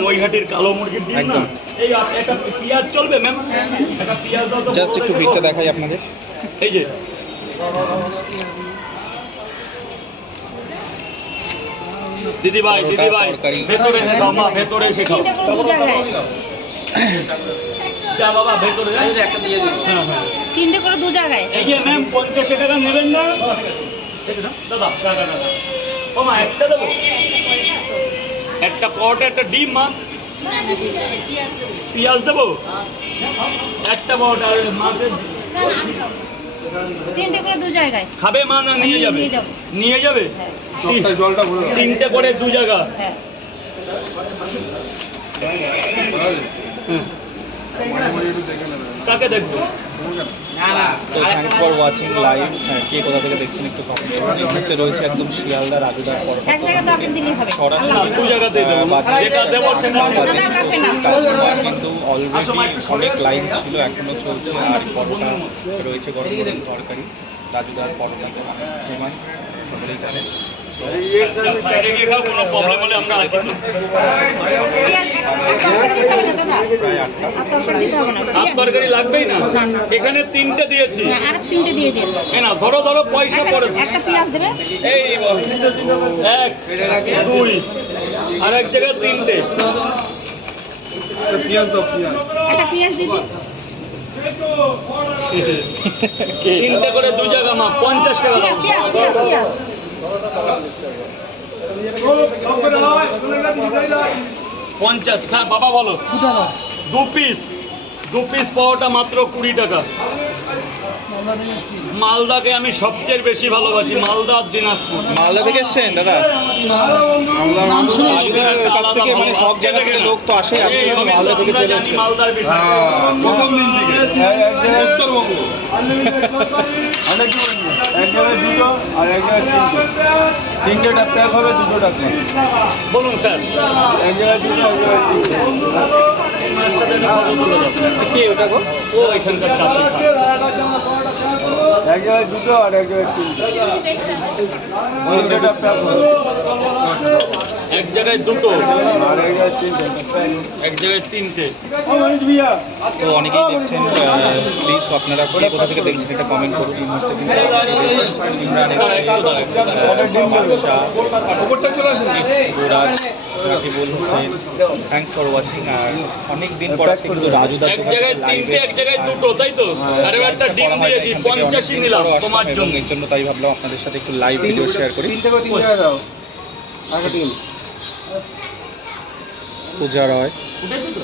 নৈহাটির কালো মুরগির ডিম না? এই একটা পেঁয়াজ চলবে ম্যাম? একটা পেঁয়াজ দাও জাস্ট একটু ভিড়টা দেখাই আপনাদের। এই যে। দিদি ভাই দিদি ভাই। ভেতরে মা ভেতরে যা বাবা। হ্যাঁ হ্যাঁ। তিনটে করে দু জায়গায়। এই যে ম্যাম পঞ্চাশ টাকা নেবেন না? দাদা দাদা ও মা একটা দেবো? একটা পরোটা একটা ডিম মা? পেঁয়াজ দেবো? একটা পরোটা খাবে মা না নিয়ে যাবে? নিয়ে যাবে। হ্যাঁ। তিনটে করে দু জায়গা। হ্যাঁ। দেখব তো থ্যাংকস ফর ওয়াচিং লাইভ কে কোথা থেকে দেখছেন একটু কমেন্ট করুন এই মুহূর্তে রয়েছে একদম শিয়ালদা রাজুদার। কাস্টমার কিন্তু অলরেডি অনেক লাইন ছিল এখনও চলছে আর পরোটা রয়েছে গরম গরম তরকারি রাজুদার পরোটা ফেমাস সকলেই জানেন প্রায় আটটা তরকারি লাগবেই না। এখানে তিনটে দিয়েছি। না, আর তিনটে দিয়ে দিন এ না ধরো ধরো পয়সা পড়ে একটা এই এক দুই আর এক জায়গায় তিনটে। একটা পেঁয়াজ দিয়ে তিনটে করে দু জায়গা মা পঞ্চাশ টাকা পঞ্চাশ হ্যাঁ বাবা বলো। দু পিস দু পিস পাওয়াটা মাত্র কুড়ি টাকা। মালদাকে আমি সবচেয়ে বেশি ভালোবাসি মালদা আর দিনাজপুর। মালদা থেকে এসছেন দাদা? কাছ থেকে মানে সব জায়গা থেকে লোক তো আসে আজকে মালদা থেকে চলে এসছে মালদার বিষয়। প্রথম দিন থেকে। উত্তরবঙ্গ। অনেক এক দুটো আর তিনটে। হবে দুটো টাকা বলুন স্যার। এক জায়গায় দুটো এক জায়গায় তিনটে। কে ওটা গো? ও এখানকার চাষি। এক জায়গায় দুটো আর এক জায়গায় তিনটে এক জায়গায় দুটো। এক জায়গায় তিনটে। তো অনেকেই দেখছেন প্লিজ আপনারা কে কোথা থেকে দেখছেন এটা কমেন্ট করুন। এই মুহূর্তে কিন্তু Imran Rakibul Hossain thanks for watching আর অনেক দিন পর আজকে কিন্তু রাজুদা এক জায়গায় এক জায়গায় দুটো তাই তো? আরে একটা ডিম দিয়েছি পঞ্চাশই নিলাম তোমার জন্য। এর জন্য তাই ভাবলাম আপনাদের সাথে একটু লাইভ ভিডিও শেয়ার করি। তিনটে দাও। পূজা রয় উঠেছে তো?